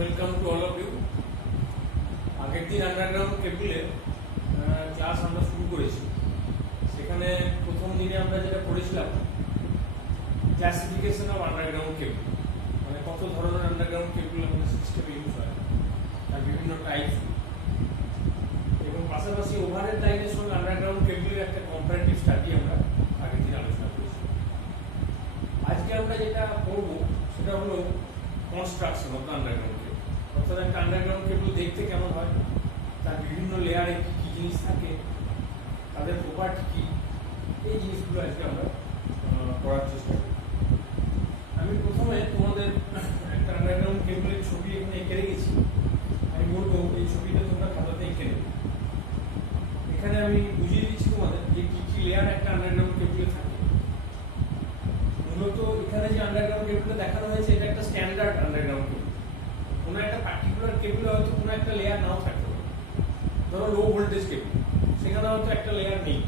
Welcome to all of you. আগের দিন underground কেবলের ক্লাস আমরা শুরু করেছি। সেখানে প্রথম দিনে আমরা যেটা পড়েছিলাম ক্লাসিফিকেশন অফ আন্ডারগ্রাউন্ড কেবল, মানে কত ধরনের আন্ডারগ্রাউন্ড কেবল আমাদের সিস্টেমে ইউজ হয়, তার বিভিন্ন টাইপ, এবং পাশাপাশি ওভারহেড লাইনের সঙ্গে আন্ডারগ্রাউন্ড কেবলের একটা কম্পারেটিভ স্টাডি আমরা আগের দিন আলোচনা করেছি। আজকে আমরা যেটা পড়বো সেটা হলো কনস্ট্রাকশন অফ দ্য আন্ডারগ্রাউন্ড কেবল, অর্থাৎ একটা আন্ডারগ্রাউন্ড কেবল দেখতে কেমন হয়, তার বিভিন্ন লেয়ারে কী কী জিনিস থাকে, তাদের প্রপার্টি কী, এই জিনিসগুলো আজকে আমরা পড়ার চেষ্টা করি। আমি প্রথমে তোমাদের একটা আন্ডারগ্রাউন্ড কেবলের ছবি এখানে এঁকে রেখেছি। আমি বলবো এই ছবিটা তোমরা খাতাতে এঁকে নেবে। এখানে আমি বুঝিয়ে দিচ্ছি তোমাদের যে কী কী লেয়ার একটা আন্ডারগ্রাউন্ড কেবলে থাকে। মূলত এখানে যে আন্ডারগ্রাউন্ড কেবলটা দেখানো হয়েছে এটা একটা স্ট্যান্ডার্ড আন্ডারগ্রাউন্ড কেবল। কোনো একটা পার্টিকুলার কেবলে হয়তো কোনো একটা লেয়ার নাও থাকতে পারে। ধরো লো ভোল্টেজ কেবল, সেখানে হয়তো একটা লেয়ার নেই,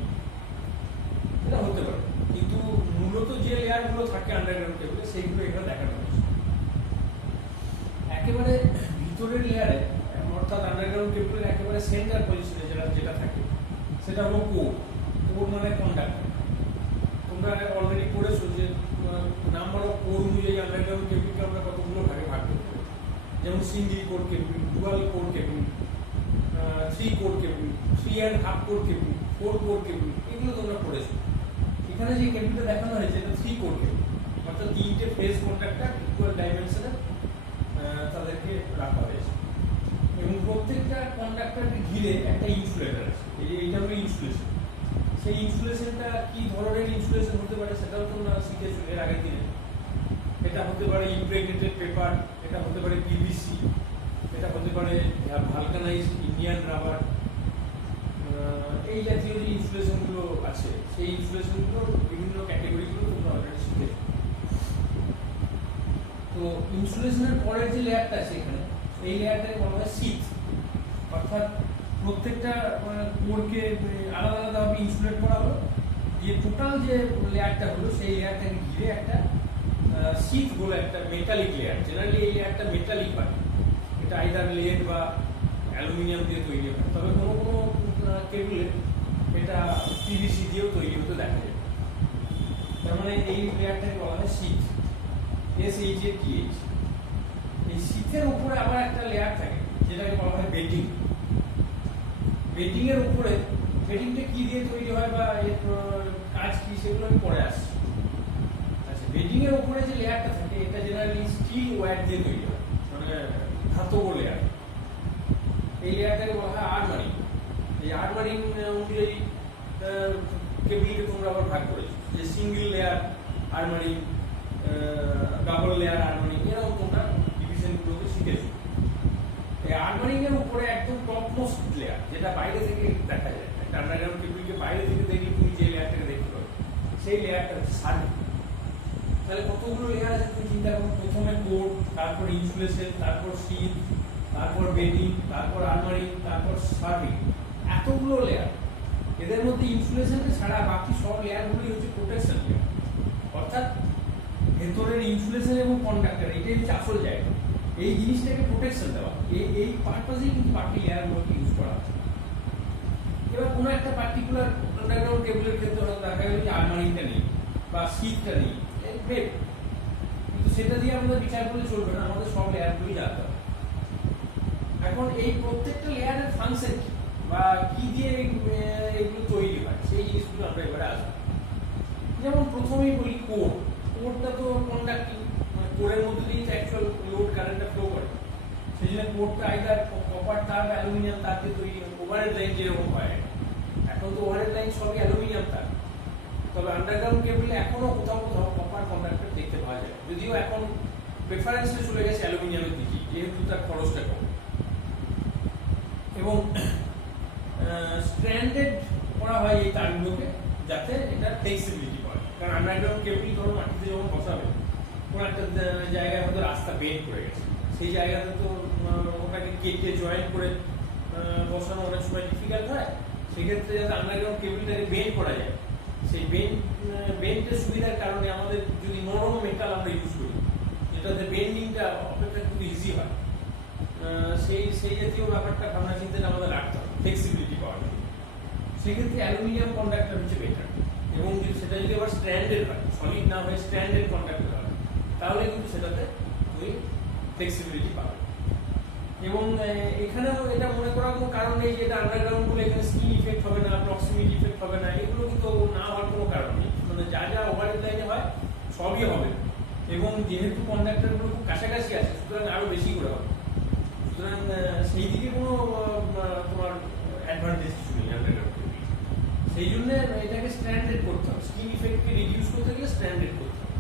এটা হতে পারে, কিন্তু মূলত যে লেয়ারগুলো থাকে আন্ডারগ্রাউন্ড কেবলে সেইগুলো এখানে দেখানো হয়েছে। একেবারে ভিতরের লেয়ারে, অর্থাৎ আন্ডারগ্রাউন্ড কেবলের একেবারে সেন্টার পজিশনে যেটা থাকে সেটা হলো কোর। কোর মানে কন্ডাক্টর। তোমরা অলরেডি পড়েছো যে নাম্বার অফ কোর অনুযায়ী আন্ডারগ্রাউন্ড কেবলকে আমরা কতগুলো ভাগে ভাগ করতে পারি, যেমন সিঙ্গেল কোর কেবল, ডুয়াল কোর কেবল, 3 কোর কেবল, 3.5 কোর কেবল, 4 কোর কেবল, এগুলো তোমরা পড়েছো। এখানে যে কেবলটা দেখানো হয়েছে এটা 3 কোর কেবল, অর্থাৎ 3টে ফেজ কন্ডাক্টর ইকুয়াল ডাইমেনশনে তাদেরকে রাখা হয়েছে, এবং প্রত্যেকটা কন্ডাক্টরকে ঘিরে একটা ইনসুলেটর আছে। এইটা হলো ইনসুলেশন। সেই ইনসুলেশনটা কি ধরনের ইনসুলেশন হতে পারে সেটাও তোমরা শিখেছো এর আগের দিনে। এটা হতে পারে ইমপ্রেগনেটেড পেপার, এটা হতে পারে পিভিসি, এটা হতে পারে ভালকানাইজড ইন্ডিয়ান রাবার। এই জাতীয় যে ইনসুলেশনগুলো আছে সেই ইনসুলেশনগুলোর বিভিন্ন ক্যাটাগরিগুলো তোমরা অলরেডি শিখেছো। তো ইনসুলেশনের পরের যে লেয়ারটা আছে এখানে, এই লেয়ারটাকে বলা হয় শীথ, অর্থাৎ প্রত্যেকটা কোরকে আলাদা আলাদাভাবে ইনসুলেট করা হলো, দিয়ে টোটাল যে লেয়ারটা হলো সেই লেয়ারটাকে ঘিরে একটা শীত বলে একটা মেটালিক লেয়ার। জেনারেলি এই লেয়ারটা মেটালিক হয়, এটা আইদার লেড বা অ্যালুমিনিয়াম দিয়ে তৈরি হয়, তবে কোনো কোনো কেবলে এটা পিভিসি দিয়েও তৈরি হতে দেখা যায়। তার মানে এই লেয়ারটাকে বলা হয় শীত, SHATH। এই শীতের উপরে আবার একটা লেয়ার থাকে যেটাকে বলা হয় বেডিং। বেডিং এর উপরে, বেডিংটা কি দিয়ে তৈরি হয় বা এর কাজ কি সেগুলো আমি পরে আসছি। আচ্ছা, বেডিং এর উপরে যে লেয়ারটা থাকে এটা জেনারেলি স্টিল ওয়্যার দিয়ে তৈরি হয়, মানে ধাতব লেয়ার। এই লেয়ারটাকে বলা হয় আর্মারিং। এই আর্মারিং অনুযায়ী কেবলকে তোমরা আবার ভাগ করেছো, যে সিঙ্গেল লেয়ার আর্মারিং, ডাবল লেয়ার আর্মারিং, এরকম তোমরা ডিভিশনগুলোকে শিখেছো। এই আর্মারিং এর উপরে একদম টপ মোস্ট লেয়ার, যেটা বাইরে থেকে দেখা যায়, একটা আন্ডারগ্রাউন্ড কেবলকে বাইরে থেকে দেখলে তুমি যে লেয়ারটাকে দেখতে পাবে সেই লেয়ারটা হচ্ছে সার্কিট। তাহলে কতগুলো লেয়ার আছে তুমি চিন্তা করো। প্রথমে কোর, তারপর ইনসুলেশন, তারপর শীট, তারপর বেডিং, তারপর আর্মারিং, তারপর সার্কিট, এতগুলো লেয়ার। এদের মধ্যে ইনসুলেশনটা ছাড়া বাকি সব লেয়ারগুলোই হচ্ছে প্রোটেকশন লেয়ার, অর্থাৎ ভেতরের ইনসুলেশন এবং কন্ডাক্টর, এটাই হচ্ছে আসল জায়গা। এই জিনিসটাকে প্রোটেকশন দেওয়া, এই পারপাসেই কিন্তু বাকি লেয়ারগুলোকে ইউজ করা হয়। এবার কোনো একটা পার্টিকুলার আন্ডারগ্রাউন্ড কেবলের ক্ষেত্রে হয়তো দেখা গেল যে আর্মারিংটা নেই বা শীটটা নেই, বেড, কিন্তু সেটা দিয়ে আমাদের বিচার করলে চলবে না, আমাদের সব লেয়ারগুলোই জানতে হবে। এখন এই প্রত্যেকটা লেয়ারের ফাংশন কি বা কি দিয়ে এগুলো তৈরি হয় সেই জিনিসগুলো আমরা এবারে আসবো। যেমন প্রথমেই বলি কোর। কোরটা তো কন্ডাক্টিং, মানে কোরের মধ্যে দিয়ে অ্যাকচুয়াল লোড কারেন্টটা ফ্লো করে, সেই জন্য কোরটা আইদার কপার তার বা অ্যালুমিনিয়াম তার দিয়ে তৈরি হয়। ওভারহেড লাইন যেরকম হয়, এখন তো ওভারহেড লাইন সবই অ্যালুমিনিয়াম তার, তবে আন্ডারগ্রাউন্ড কেবলে এখনো কোথাও কোথাও কপার কন্ডাক্টর দেখতে পাওয়া যায়, যদিও এখন প্রেফারেন্সে চলে গেছে অ্যালুমিনিয়ামের দিকে, যেহেতু তার খরচটা কম। এবং স্ট্র্যান্ডেড করা হয় এই তারগুলোকে, যাতে এটা ফ্লেক্সিবিলিটি পায়। কারণ আন্ডারগ্রাউন্ড কেবল ধরো মাটিতে যখন বসাবে, কোনো একটা জায়গায় হয়তো রাস্তা বেন্ড করে গেছে, সেই জায়গাতে তো ওটাকে কেটে জয়েন্ট করে বসানো অনেক সময় ডিফিকাল্ট হয়। সেক্ষেত্রে যাতে আন্ডারগ্রাউন্ড কেবলটাকে বেন্ড করা যায়, সেই বেন্ডের সুবিধার কারণে আমাদের যদি নরম মেটাল আমরা ইউজ করি, যেটাতে বেন্ডিংটা অপেক্ষা খুব ইজি হয়, সেই সেই জাতীয় ব্যাপারটা ভাবনা চিন্তা আমাদের রাখতে হবে ফ্লেক্সিবিলিটি পাওয়ার জন্য। সেক্ষেত্রে অ্যালুমিনিয়াম কন্ডাক্টর হচ্ছে বেটার, এবং সেটা যদি আবার স্ট্যান্ডেড হয়, সলিড না হয়ে স্ট্যান্ডেড কন্ডাক্টর হয়, তাহলে কিন্তু সেটাতে তুমি ফ্লেক্সিবিলিটি পাবে। এবং এখানেও এটা মনে করার কোনো কারণ নেই যে এটা আন্ডারগ্রাউন্ড বলে এখানে স্কিন ইফেক্ট হবে না, প্রক্সিমিটি ইফেক্ট হবে না, এগুলো কিন্তু না হওয়ার কোনো কারণ নেই। মানে যা যা ওভারহেড লাইনে হয় সবই হবে, এবং যেহেতু কন্ডাক্টরগুলো খুব কাছাকাছি আছে সুতরাং আরো বেশি করে হবে। সুতরাং সেই দিকে কোনো তোমার অ্যাডভান্টেজ কিছু নেই আন্ডারগ্রাউন্ড। সেই জন্য এটাকে স্ট্যান্ডার্ড করতে হবে, স্কিন ইফেক্টকে রিডিউস করতে গেলে স্ট্যান্ডার্ড করতে হবে।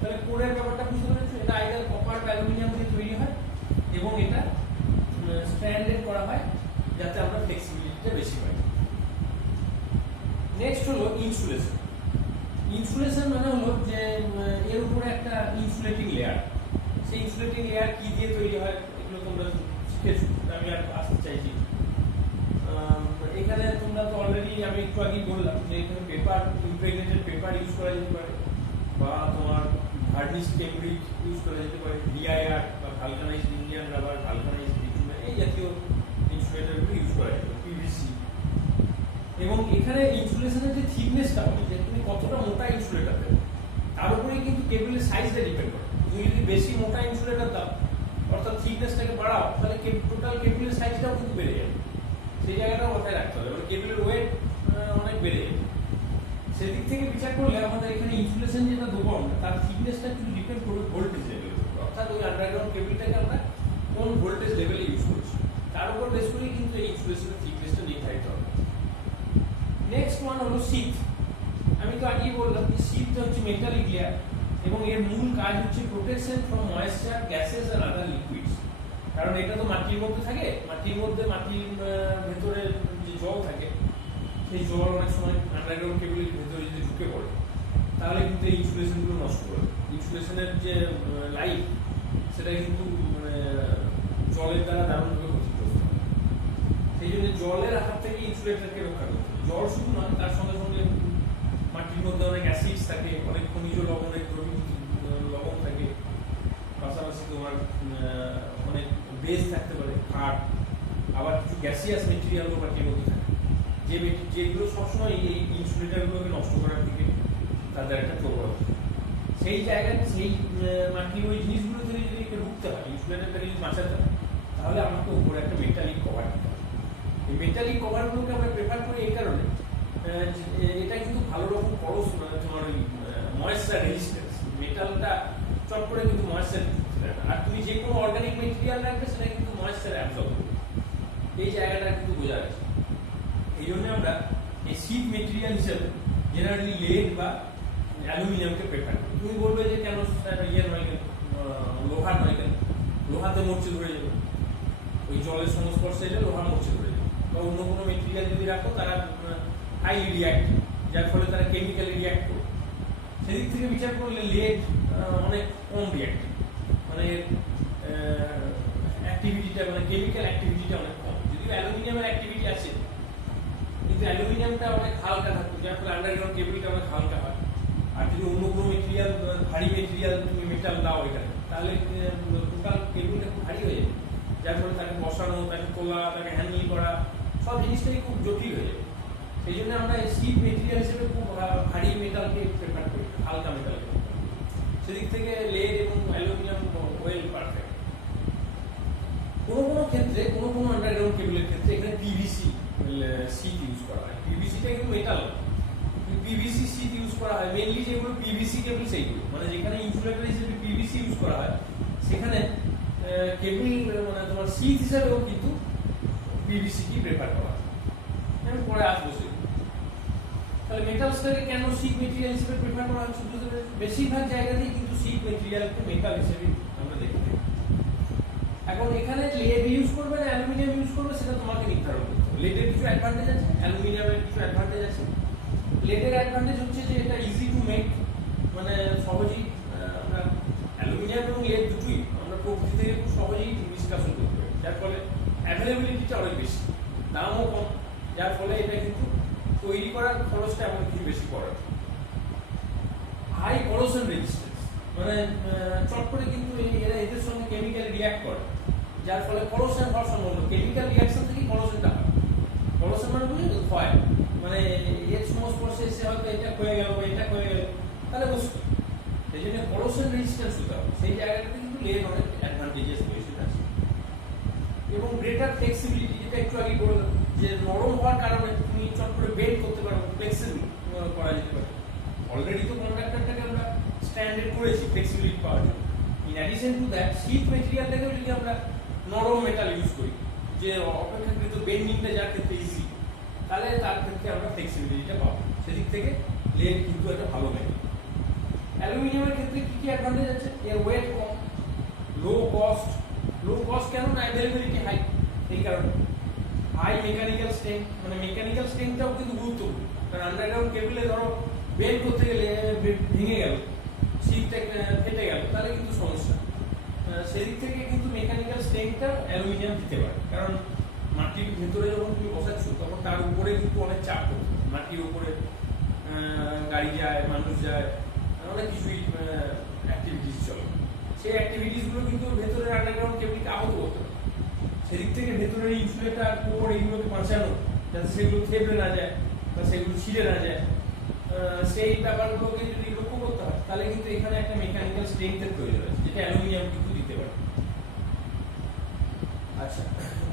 তাহলে কোরের ব্যাপারটা বুঝতে পেরেছো, এটা আইদার কপার বা অ্যালুমিনিয়াম দিয়ে তৈরি হয়, এবং এটা স্ট্যান্ডার্ড করা হয় যাতে আমরা ফ্লেক্সিবিলিটিটা বেশি পাই। নেক্সট হলো ইনসুলেশন। ইনসুলেশন মানে হলো যে এর উপরে একটা ইনসুলেটিং লেয়ার। সেই ইনসুলেটিং লেয়ার কি দিয়ে তৈরি হয় এগুলো তোমরা শিখেছো, আমি আর আসতে চাইছি। এখানে তোমরা তো অলরেডি আমি একটু আগেই বললাম যে এখানে পেপার, ইমপ্রেগনেটেড পেপার ইউজ করা যেতে পারে, বা তোমার ভার্নিশ টেমব্রিক ইউজ করা যেতে পারে, ডিআইআর বা vulcanised Indian rubber, vulcanised bitumen, এই জাতীয় ইনসুলেটরগুলো ইউজ করা যেতে পারে, পিভিসি। এবং এখানে ইনসুলেশনের যে থিকনেসটা হবে, যে তুমি কতটা মোটা ইনসুলেটর দেবে তার উপরেই কিন্তু কেবলের সাইজটা ডিপেন্ড করে। তুমি যদি বেশি মোটা ইনসুলেটর দাও, অর্থাৎ থিকনেসটাকে বাড়াও, তাহলে টোটাল কেবলের সাইজটাও কিন্তু বেড়ে যাবে। সেই জায়গাটাও মাথায় রাখতে হবে, মানে কেবলের ওয়েট অনেক বেড়ে যাবে। সেদিক থেকে বিচার করলে আমাদের এখানে ইনসুলেশন যেটা দেবো আমরা, তার থিকনেসটা কিন্তু ডিপেন্ড করবে ভোল্টেজ লেভেল, অর্থাৎ ওই আন্ডারগ্রাউন্ড কেবলটাকে আমরা কোন ভোল্টেজ লেভেলে ইউজ করছি তার উপর বেস করেই কিন্তু এই ইনসুলেশনের থিকনেসটা নির্ধারিত হবে। নেক্সট ওয়ান হলো শীত। আমি তো আগেই বললাম যে শীতটা হচ্ছে মেটালিক লেয়ার, এবং এর মূল কাজ হচ্ছে প্রোটেকশন ফ্রম ময়েশ্চার, গ্যাসেস আর আদার লিকুইডস। কারণ এটা তো মাটির মধ্যে থাকে, মাটির ভেতরে যে জল থাকে, সেই জল অনেক সময় আন্ডারগ্রাউন্ড কেবলের ভেতরে যদি ঢুকে পড়ে তাহলে কিন্তু এই ইনসুলেশনগুলো নষ্ট করে। ইনসুলেশনের যে লাইফ সেটা কিন্তু জলের দ্বারা দারুণভাবে ক্ষতিগ্রস্ত হয়। সেই জন্য জলের হাত থেকে ইনসুলেটরকে রক্ষা করতে হবে। জল শুধু নয়, তার সঙ্গে সঙ্গে মাটির মধ্যে অনেক অ্যাসিডস থাকে, অনেক খনিজ লবণের লবণ থাকে, পাশাপাশি তোমার অনেক বেস থাকতে পারে, কাঠ, আবার কিছু গ্যাসিয়াস মেটেরিয়ালও মাটির মধ্যে থাকে, যেগুলো সবসময় এই ইনসুলেটরগুলোকে নষ্ট করার দিকে তাদের একটা প্রভাব। সেই জায়গায় সেই মাটির ওই জিনিসগুলো থেকে যদি রুখতে হয়, ইনসুলেটরটাকে যদি বাঁচাতে হয়, তাহলে আমাকে উপরে একটা মেটালিক কভার দিতে হবে। এই মেটালিক কভারগুলোকে আমরা প্রেফার করি এই কারণে, এটা কিন্তু ভালো রকম খরচ, তোমার ওই ময়েশ্চার রেজিস্ট্যান্স, মেটালটা চট করে কিন্তু ময়েশ্চার দিতে দেয় না। আর তুমি যে কোনো অর্গানিক মেটেরিয়াল রাখবে সেটা কিন্তু ময়েশ্চার অ্যাবজর্ব করবে, এই জায়গাটা কিন্তু বোঝা যাচ্ছে। এই জন্য আমরা এই শীত মেটেরিয়াল হিসেবে জেনারেলি লেড বা অ্যালুমিনিয়ামকে প্রেফার করি। তুমি বলবে যে কেন ইয়ে নয়, কেন লোহা নয়, কেন লোহাতে মরচে ধরে যাবে, ওই জলের সংস্পর্শে এলে লোহা মরচে ধরে যাবে। বা অন্য কোনো মেটেরিয়াল যদি রাখো তারা হাইলি রিয়াক্টিভ, যার ফলে তারা কেমিক্যালি রিয়াক্ট করবে। সেদিক থেকে বিচার করলে লেড অনেক কম রিয়াক্টিভ, মানে অ্যাক্টিভিটিটা, মানে কেমিক্যাল অ্যাক্টিভিটিটা অনেক কম। যদিও অ্যালুমিনিয়ামের অ্যাক্টিভিটি আছে, কিন্তু অ্যালুমিনিয়ামটা অনেক হালকা থাকে, যার ফলে আন্ডারগ্রাউন্ড কেবলটা অনেক হালকা হয়। আর যদি অন্য কোনো মেটেরিয়াল, ভারী মেটেরিয়াল তুমি মেটাল দাও এখানে, তাহলে টোটাল কেবলটা খুব ভারী হয়ে যাবে, যার ফলে তাকে বসানো, তাকে তোলা, তাকে হ্যান্ডেল করা, সব জিনিসটাই খুব জটিল হয়ে যাবে। সেই জন্য আমরা শীত মেটেরিয়াল হিসেবে খুব ভারী মেটালকে প্রেফার করি, হালকা মেটালকে। সেদিক থেকে লেড এবং অ্যালুমিনিয়াম ওয়েল পারফেক্ট। কোনো ক্ষেত্রে, কোনো আন্ডারগ্রাউন্ড কেবলের ক্ষেত্রে এখানে পিভিসি শীট ইউজ করা হয়। পিভিসিটা কিন্তু মেটাল, পিভিসি শীট ইউজ করা হয় মেইনলি যেগুলো পিভিসি কেবল, সেইগুলো মানে যেখানে ইনসুলেটর হিসেবে পিভিসি ইউজ করা হয়, সেখানে কেবল মানে তোমার শীট হিসেবেও কিন্তু পিভিসি কি প্রেফার করা হয়। আমি পরে আসবো সেগুলো। তাহলে মেটালসটাকে কেন শীট মেটেরিয়াল হিসেবে প্রেফার করা হচ্ছে, বেশিরভাগ জায়গাতেই কিন্তু শীট মেটেরিয়ালকে মেটাল হিসেবে আমরা দেখে থাকি। এখন এখানে লেড ইউজ করবে না অ্যালুমিনিয়াম ইউজ করবে সেটা তোমাকে নির্ধারণ করতে হবে। লেডের কিছু অ্যাডভান্টেজ আছে, অ্যালুমিনিয়ামের কিছু অ্যাডভান্টেজ আছে। লেডের অ্যাডভান্টেজ হচ্ছে যে এটা ইজি টু মেক, মানে সহজেই আমরা অ্যালুমিনিয়াম এবং লেড দুটোই আমরা প্রকৃতি থেকে খুব সহজেই নিষ্কাশন করতে পারি, যার ফলে অ্যাভেলেবিলিটিটা অনেক বেশি, দামও কম, যার ফলে এটা কিন্তু তৈরি করার খরচটা এমন কিছু বেশি পড়ে। হাই করোশন রেজিস্ট্যান্স, মানে চট করে কিন্তু এরা এদের সঙ্গে কেমিক্যালি রিয়াক্ট করে, যার ফলে করোশন হওয়ার সম্ভাবনা, কেমিক্যাল রিয়াকশন থেকে করোশনটা হয়। করোশন মানে বুঝলি তো, ক্ষয়, মানে এর সংস্পর্শে এসে হয়তো এটা ক্ষয়ে গেল বা এটা ক্ষয়ে গেল, তাহলে বুঝতো। সেই জন্য করোশন রেজিস্ট্যান্স হতে হবে, সেই জায়গাটাতে কিন্তু লেয়ার অনেক অ্যাডভান্টেজেস রয়েছে আছে। এবং গ্রেটার ফ্লেক্সিবিলিটি, যেটা একটু আগে বললাম, যে নরম হওয়ার কারণে তুমি চট করে বেন্ড করতে পারো, ফ্লেক্সিবল করা যেতে পারে। অলরেডি তো কন্ডাক্টরটাকে আমরা স্ট্যান্ডার্ড করেছি ফ্লেক্সিবিলিটি পাওয়ার জন্য। In addition to that, sheet মেটেরিয়ালটাকেও যদি আমরা নরম মেটাল ইউজ করি, যে অপেক্ষাকৃত বেন্ডিংটা যার ক্ষেত্রে ইজি, তাহলে তার ক্ষেত্রে আমরা ফ্লেক্সিবিলিটিটা পাবো। সেদিক থেকে লেড কিন্তু একটা ভালো মেটেরিয়াল। অ্যালুমিনিয়ামের ক্ষেত্রে কি কি অ্যাডভান্টেজ আছে? এর ওয়েট কম, লো কস্ট। লো কস্ট কেন না? অ্যাভেলেবিলিটি হাই, এই কারণে। হাই মেকানিক্যাল স্ট্রেংথ, মানে মেকানিক্যাল স্ট্রেংথটাও কিন্তু গুরুত্বপূর্ণ, কারণ আন্ডারগ্রাউন্ড কেবলে ধরো বেন্ড করতে গেলে ভেঙে গেল, শীটটা ফেটে গেল, তাহলে কিন্তু সমস্যা। সেদিক থেকে কিন্তু মেকানিক্যাল স্ট্রেংথটা অ্যালুমিনিয়াম দিতে পারে, কারণ মাটির ভেতরে যখন তুমি বসাচ্ছ তখন তার উপরে কিন্তু অনেক চাপ পড়বে, মাটির উপরে গাড়ি যায়, মানুষ যায়, অনেক কিছুই অ্যাক্টিভিটিস চলে। সেই অ্যাক্টিভিটিসগুলো কিন্তু ভেতরের আন্ডারগ্রাউন্ড কেবলকে আহত করতে পারে। সেদিক থেকে ভেতরের ইনসুলেটার কোর এগুলোকে বাঁচানো, যাতে সেগুলো থেবড়ে না যায় বা সেগুলো ছিঁড়ে না যায়, সেই ব্যাপারগুলোকে যদি লক্ষ্য করতে হয়, তাহলে কিন্তু এখানে একটা মেকানিক্যাল স্ট্রেংথের প্রয়োজন আছে, যেটা অ্যালুমিনিয়াম কিন্তু দিতে পারে। আচ্ছা,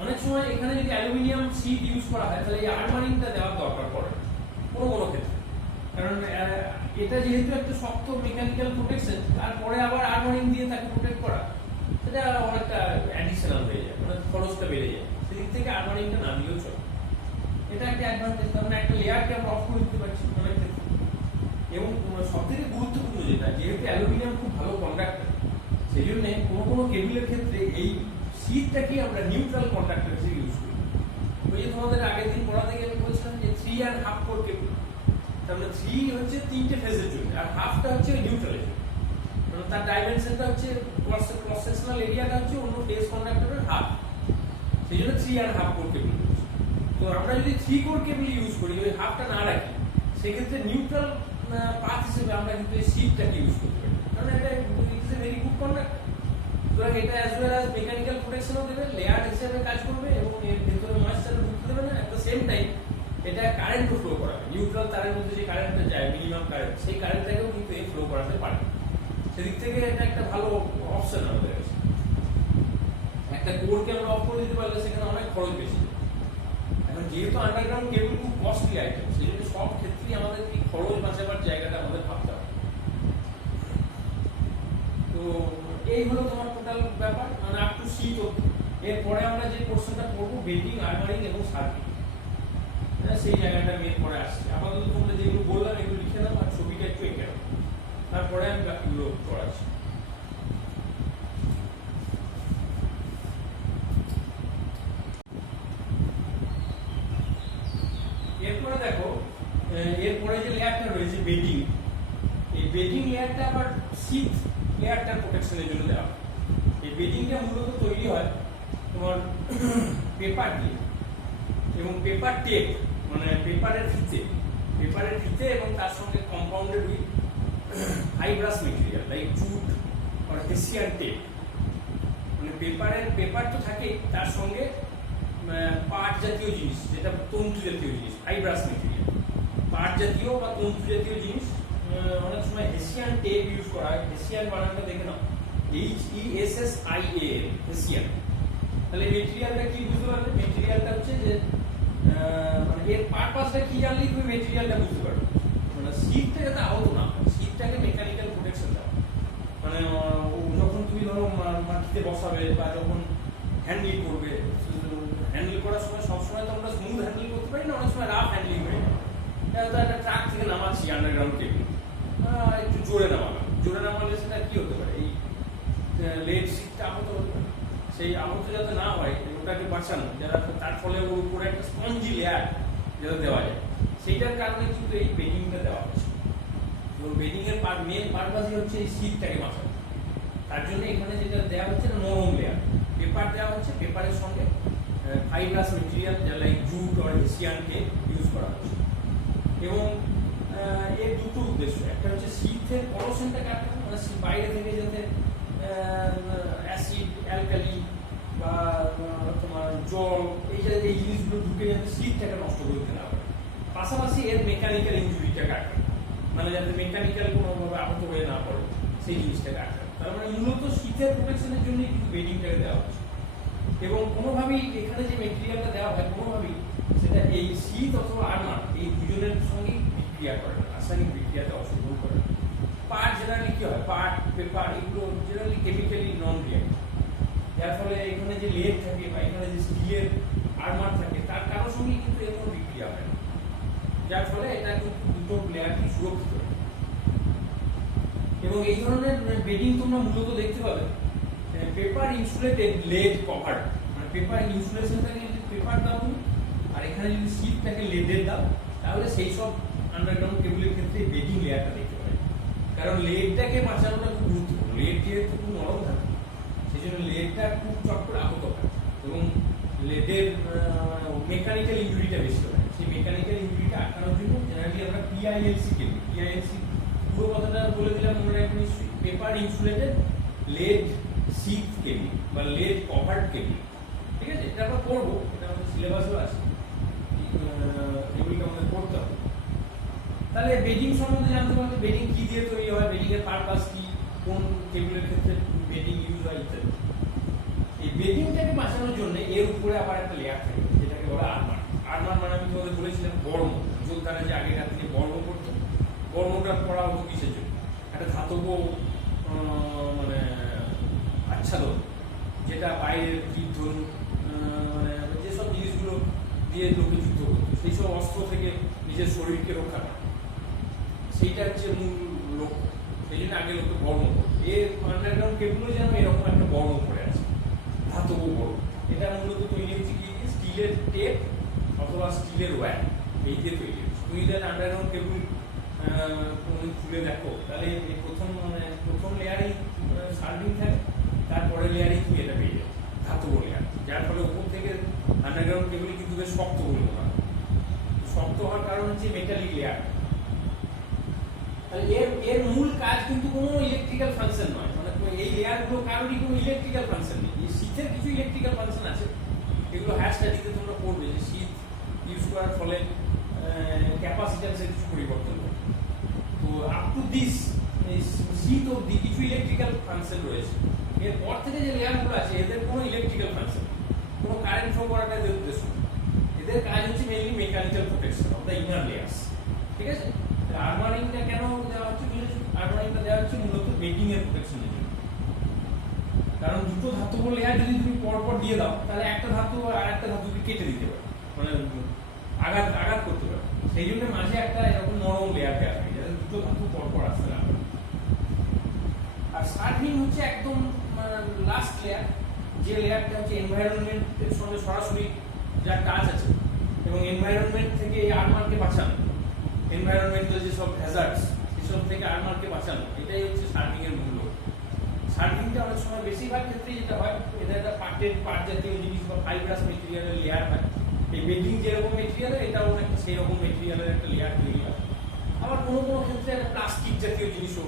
অনেক সময় এখানে যদি অ্যালুমিনিয়াম শীট ইউজ করা হয়, তাহলে এই আর্মারিংটা দেওয়ার দরকার পড়ে কোনো কোনো ক্ষেত্রে, কারণ এটা যেহেতু একটা শক্ত মেকানিক্যাল প্রোটেকশন, তারপরে আবার আর্মারিং দিয়ে তাকে প্রোটেক্ট করা, সেটা অনেকটা অ্যাডিশনাল হয়ে যায়, মানে খরচটা বেড়ে যায়। সেদিক থেকে আর্মারিংটা না দিলেও চলে, এটা একটা অ্যাডভান্টেজ। তার মানে একটা লেয়ারকে আমরা অফ করে দিতে পারছি অনেক ক্ষেত্রে। এবং সব থেকে গুরুত্বপূর্ণ যেটা, যেহেতু অ্যালুমিনিয়াম খুব ভালো কন্ডাক্টর, সেই জন্য কোনো কোনো কেবিলের ক্ষেত্রে এই শীটটাকে আমরা নিউট্রাল কন্ডাক্টর হিসেবে ইউজ করি। ওই যে তোমাদের আগের দিন পড়াতে গিয়ে আমি বলছিলাম যে 3.5 কোর কেবল, তার মানে 3 হচ্ছে 3টে ফেজের জন্য, আর হাফটা হচ্ছে নিউট্রালের জন্য, মানে তার ডাইমেনশনটা হচ্ছে ক্রস সেকশনাল এরিয়াটা হচ্ছে অন্য ফেজ কন্ডাক্টরের হাফ, সেই জন্য 3.5 কোর কেবল। তো আমরা যদি 3 কোর কেবল ইউজ করি, ওই হাফটা না রাখি, সেক্ষেত্রে নিউট্রাল পাথ হিসেবে আমরা কিন্তু এই শীটটাকে ইউজ করতে পারি, কারণ এটা is a very good conductor. সুতরাং এটা অ্যাজ ওয়েল অ্যাজ মেকানিক্যাল প্রোটেকশনও দেবে, লেয়ার হিসেবে কাজ করবে, এবং এর ভেতরে ময়েশ্চার ঢুকতে দেবে না। অ্যাট দ্য সেম টাইম এটা কারেন্টও ফ্লো করাবে, নিউট্রাল তারের মধ্যে যে কারেন্টটা যায়, মিনিমাম কারেন্ট, সেই কারেন্টটাকেও কিন্তু এই ফ্লো করাতে পারে। সেদিক থেকে এটা একটা ভালো অপশন আমাদের কাছে। একটা কোরকে আমরা অফ করে দিতে পারলে সেখানে অনেক খরচ বেশি। এখন যেহেতু আন্ডারগ্রাউন্ড কেবল খুব কস্টলি আইটেম, সেই জন্য সব ক্ষেত্রেই আমাদের এই খরচ বাঁচাবার জায়গাটা আমাদের ভাবতে হবে। তো এই হলো তোমার টোটাল ব্যাপার, মানে আপ টু শীট অবধি। এরপরে আমরা যে পোর্শনটা পড়বো, বেন্ডিং, আর্মারিং এবং সার্কিট, সেই জায়গাটা আমি এরপরে আসছি। আপাতত তোমরা যেগুলো বললাম এগুলো লিখে নাও, আর ছবিটা একটু এঁকে নাও, তারপরে আমি বাকিগুলো পড়াচ্ছি। এরপরে দেখো, এরপরে যে লেয়ারটা রয়েছে বেডিং, এই বেডিং লেয়ারটা আবার শীত লেয়ারটার প্রোটেকশনের জন্য দেওয়া হয়। এই বেডিংটা মূলত তৈরি হয় তোমার পেপার দিয়ে, এবং পেপার টেপ, মানে পেপারের ফিতে এবং তার সঙ্গে compounded with fibrous material like jute আর হেসিয়ান টেপ। মানে পেপার তো থাকে, তার সঙ্গে পাট জাতীয় জিনিস, যেটা তন্তু জাতীয় জিনিস, ফাইব্রাস মেটেরিয়াল, পাট জাতীয় বা তন্তু জাতীয় জিনিস। অনেক সময় হেসিয়ান টেপ ইউজ করা হয়। হেসিয়ান বানানটা দেখে নাও, HESSIAN, হেসিয়ান। তাহলে মেটেরিয়ালটা কি বুঝতে পারবে? মেটেরিয়ালটা হচ্ছে যে মানে এর পারপাসটা কি জানলেই তুমি মেটেরিয়ালটা বুঝতে পারবে। মানে শীতটা যাতে আহত না হয়, শীতটাকে মেকানিক্যাল প্রোটেকশন দেওয়া, মানে যখন তুমি ধরো মাটিতে বসাবে বা যখন হ্যান্ডেল করবে, হ্যান্ডেল করার সময় সবসময় তো আমরা স্মুথ হ্যান্ডেল করতে পারি না, অনেক সময় রাফ হ্যান্ডেলিং হয়ে যায়। তো একটা ট্রাক থেকে নামাচ্ছি আন্ডারগ্রাউন্ড কেবল, একটু জোরে নামালে সেটা কি হতে পারে, এই লেড শীতটা আহত হতে পারে। সেই আহত যাতে না হয়, ওটাকে বাঁচানো, যারা তার ফলে ওর উপরে একটা স্পঞ্জি লেয়ার যেটা দেওয়া যায়, সেইটার কারণে কিন্তু এই বেডিংটা দেওয়া হচ্ছে। তো বেডিং এর মেন পারপাসই হচ্ছে এই শীতটাকে বাঁচানো। তার জন্য এখানে যেটা দেওয়া হচ্ছে না, নরম লেয়ার পেপার দেওয়া হচ্ছে, পেপারের সঙ্গে ফাইব্রাস মেটেরিয়াল লাইক জুট আর হেসিয়ান টেপ ইউজ করা হচ্ছে। এবং এর দুটো উদ্দেশ্য, একটা হচ্ছে শীতের করোশনটা কাটানো, মানে বাইরে থেকে যাতে অ্যাসিড, অ্যালকালি বা যাতে শীতটাকে নষ্ট করতে না পারে, পাশাপাশি এর মেকানিক্যাল ইনজুরিটাকে আটকানো, মানে যাতে মেকানিক্যাল কোনোভাবে আহত হয়ে না পড়ে সেই জিনিসটাকে আটকানো। তার মানে মূলত শীতের প্রোটেকশনের জন্যই কিন্তু বেডিংটাকে দেওয়া হচ্ছে। এবং কোনোভাবেই এখানে যে মেটেরিয়ালটা দেওয়া হয় কোনোভাবেই সেটা এই শীত অথবা আর্মার এই দুজনের সঙ্গেই বিক্রিয়া করে না, রাসায়নিক বিক্রিয়াতে অংশগ্রহণ করে না। পাট জেনারেলি কি হয়, পাট পেপার এগুলো জেনারেলি কেমিক্যালি নন রিয়াক্টিভ, যার ফলে এখানে যে লেড থাকে বা এখানে যে স্টিলের আর্মার থাকে তার কারোর সঙ্গেই কিন্তু এর কোনো বিক্রিয়া হয় না, যার ফলে এটা কিন্তু দুটো লেয়ারটি সুরক্ষিত। এবং এই ধরনের বেডিং তোমরা মূলত দেখতে পাবে পেপার ইনসুলেটেড লেড কভার, মানে পেপার ইনসুলেশনটাকে যদি পেপার দাও তুমি আর এখানে যদি শীটটাকে লেডের দাও তাহলে সেই সব আন্ডারগ্রাউন্ড কেবলের ক্ষেত্রে বেডিং লেয়ারটা দেখতে পাবে। কারণ লেডটাকে বাঁচানোটা খুব গুরুত্বপূর্ণ, লেড যেহেতু খুব নরম থাকে সেই জন্য লেডটা খুব চট করে আহত হয় এবং লেডের মেকানিক্যাল ইঞ্জুরিটা বেশি হয়। সেই মেকানিক্যাল ইঞ্জুরিটা আটকানোর জন্য জেনারেলি আমরা পিআইএলসি কেবল, পিআইএলসি পুরো কথাটা বলে দিলাম মনে রাখবেন নিশ্চয়ই, পেপার ইনসুলেটেড লেড শীট কেবল বা লেড কভার্ড কেবল, ঠিক আছে? এটা আমরা পড়বো, এটা আমাদের সিলেবাসেও আছে, এগুলিকে আমাদের পড়তে হবে। তাহলে বেডিং সম্বন্ধে জানতে পারবে, বেডিং কি দিয়ে তৈরি হয়, বেডিং এর পারপাস কি, কোন কেবলের ক্ষেত্রে বেডিং ইউজ হয় ইত্যাদি। এই বেডিংটাকে বাঁচানোর জন্য এর উপরে আবার একটা লেয়ার থাকে যেটাকে বলা আর্মার। আর্মার মানে আমি তোমাদের বলেছিলাম বর্ম, যোদ্ধারা যে আগেকার থেকে বর্ম করতো, বর্মটা করা হতো কিসের জন্য, একটা ধাতব মানে আচ্ছাদন যেটা বাইরের তীর ধনুক মানে যেসব জিনিসগুলো দিয়ে লোকে যুদ্ধ করতো সেই সব অস্ত্র থেকে নিজের শরীরকে রক্ষা করা, সেইটা হচ্ছে মূল লক্ষ্য। সেই জন্য আগে লোকে বর্ম করতো। এর আন্ডারগ্রাউন্ড কেবলও যেন এরকম একটা বর্ম করে আছে, ধাতব বর্ম। এটা মূলত তৈরি হচ্ছে কি স্টিলের টেপ অথবা স্টিলের ওয়্যার, এই দিয়ে তৈরি হচ্ছে। তুমি যদি আন্ডারগ্রাউন্ড কেবল খুলে দেখো তাহলে প্রথম লেয়ারেই সার্ভিং থাকে, তারপরে লেয়ারেই তুমি এটা পেয়ে যাবে ধাতব লেয়ার, যার ফলে উপর থেকে আন্ডারগ্রাউন্ড কেবলই কিন্তু বেশ শক্ত বলে মনে হয়। শক্ত হওয়ার কারণ হচ্ছে মেটালিক লেয়ার। তাহলে এর মূল কাজ কিন্তু কোনো ইলেকট্রিক্যাল ফাংশন নয়, মানে এই লেয়ারগুলো কারোরই কোনো ইলেকট্রিক্যাল ফাংশন নেই। এই শীতের কিছু ইলেকট্রিক্যাল ফাংশন আছে, এগুলো হায়ার স্টাডিতে তোমরা পড়বে যে শীত ইউজ করার ফলে ক্যাপাসিট্যান্সের কিছু পরিবর্তন হয়। তো আপ টু দিস শীত অব্দি কিছু ইলেকট্রিক্যাল ফাংশন রয়েছে। এরপর থেকে যে লেয়ারগুলো আছে এদের কোনো ইলেকট্রিক্যাল ফাংশন, কোনো কারেন্ট ফ্লো করাটা এদের উদ্দেশ্য। এদের কাজ হচ্ছে mainly mechanical protection of the inner layers, ঠিক আছে? আর্মারিংটা কেন দেওয়া হচ্ছে, আর্মারিংটা দেওয়া হচ্ছে মূলত বেডিং এর প্রোটেকশনের জন্য। কারণ দুটো ধাতব লেয়ার যদি তুমি পরপর দিয়ে দাও তাহলে একটা ধাতু আর একটা ধাতুকে কেটে দিতে পারে, মানে আঘাত করতে পারে। সেই জন্য মাঝে একটা এরকম নরম লেয়ার দেওয়া থাকে যাতে দুটো ধাতু পরপর আসতে না পারে। আর সার্ভিং হচ্ছে একদম লাস্ট লেয়ার, যে লেয়ারটা হচ্ছে এনভায়রনমেন্টের সঙ্গে সরাসরি যার টাচ আছে এবং এনভায়রনমেন্ট থেকে এই আর্মারকে বাঁচানো, এনভায়রনমেন্টাল যেসব হ্যাজার্ডস সেসব থেকে আর্মারকে বাঁচানো, এটাই হচ্ছে সার্ভিং এর মূল্য। সার্ভিংটা অনেক সময় বেশিরভাগ ক্ষেত্রে যেটা হয়, এটা একটা পাট জাতীয় জিনিস বা ফাইব্রাস মেটেরিয়ালের লেয়ার হয়। এই বেডিং যেরকম মেটেরিয়ালের এটাও একটা সেই রকম মেটেরিয়ালের একটা লেয়ার তৈরি হয়। আবার কোনো কোনো ক্ষেত্রে একটা প্লাস্টিক জাতীয় জিনিসও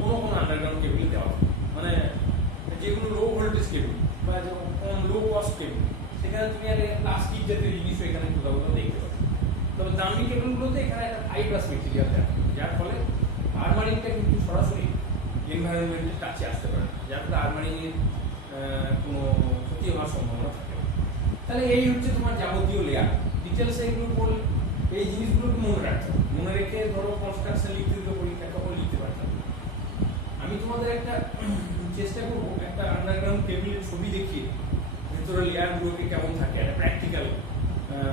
কোনো আন্ডারগ্রাউন্ড কেবল দেওয়া হয়, মানে যেগুলো লো ভোল্টেজ কেবল বা কম লো কস্ট কেবল, সেখানে তুমি আর প্লাস্টিক জাতীয় জিনিসও এখানে কোথাও কোথাও দেখতে পাবে। তবে দামি কেবলগুলোতে এখানে একটা ফাইব্রাস মেটেরিয়াল দেওয়া হয়, যার ফলে আর্মারিংটা কিন্তু সরাসরি এনভায়রনমেন্টের কাছে আসতে পারে, যার ফলে আর্মারিংয়ের কোনো ক্ষতি হওয়ার সম্ভাবনা থাকে না। তাহলে এই হচ্ছে তোমার যাবতীয় লেয়ার। ডিটেলস এগুলো পড়লে এই জিনিসগুলোকে মনে রাখতে হবে, মনে রেখে ধরো কনস্ট্রাকশন লিখতে দিলে পরীক্ষা তখন লিখতে পারতাম। আমি তোমাদের একটা চেষ্টা করবো একটা আন্ডারগ্রাউন্ড কেবলের ছবি দেখিয়ে ভেতরে লেয়ারগুলোকে কেমন থাকে একটা প্র্যাকটিক্যাল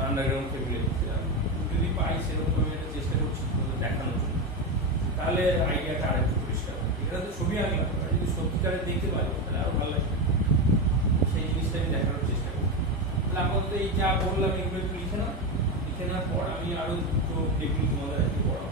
আন্ডারগ্রাউন্ড কেবলের যদি পাই সেরকম আমি একটা চেষ্টা করছি দেখানোর জন্য, তাহলে আইডিয়াটা আরেকটু পরিষ্কার হবে। এটা তো ছবি আঁকলাম, যদি সত্যিকারে দেখতে পারি তাহলে আরো ভালো লাগবে, সেই জিনিসটা আমি দেখানোর চেষ্টা করবো। তাহলে আপাতত এই যা বললাম এগুলো একটু লিখে নেওয়ার পর আমি আরো দুটো টেবিল তোমাদের একটু পড়াবো।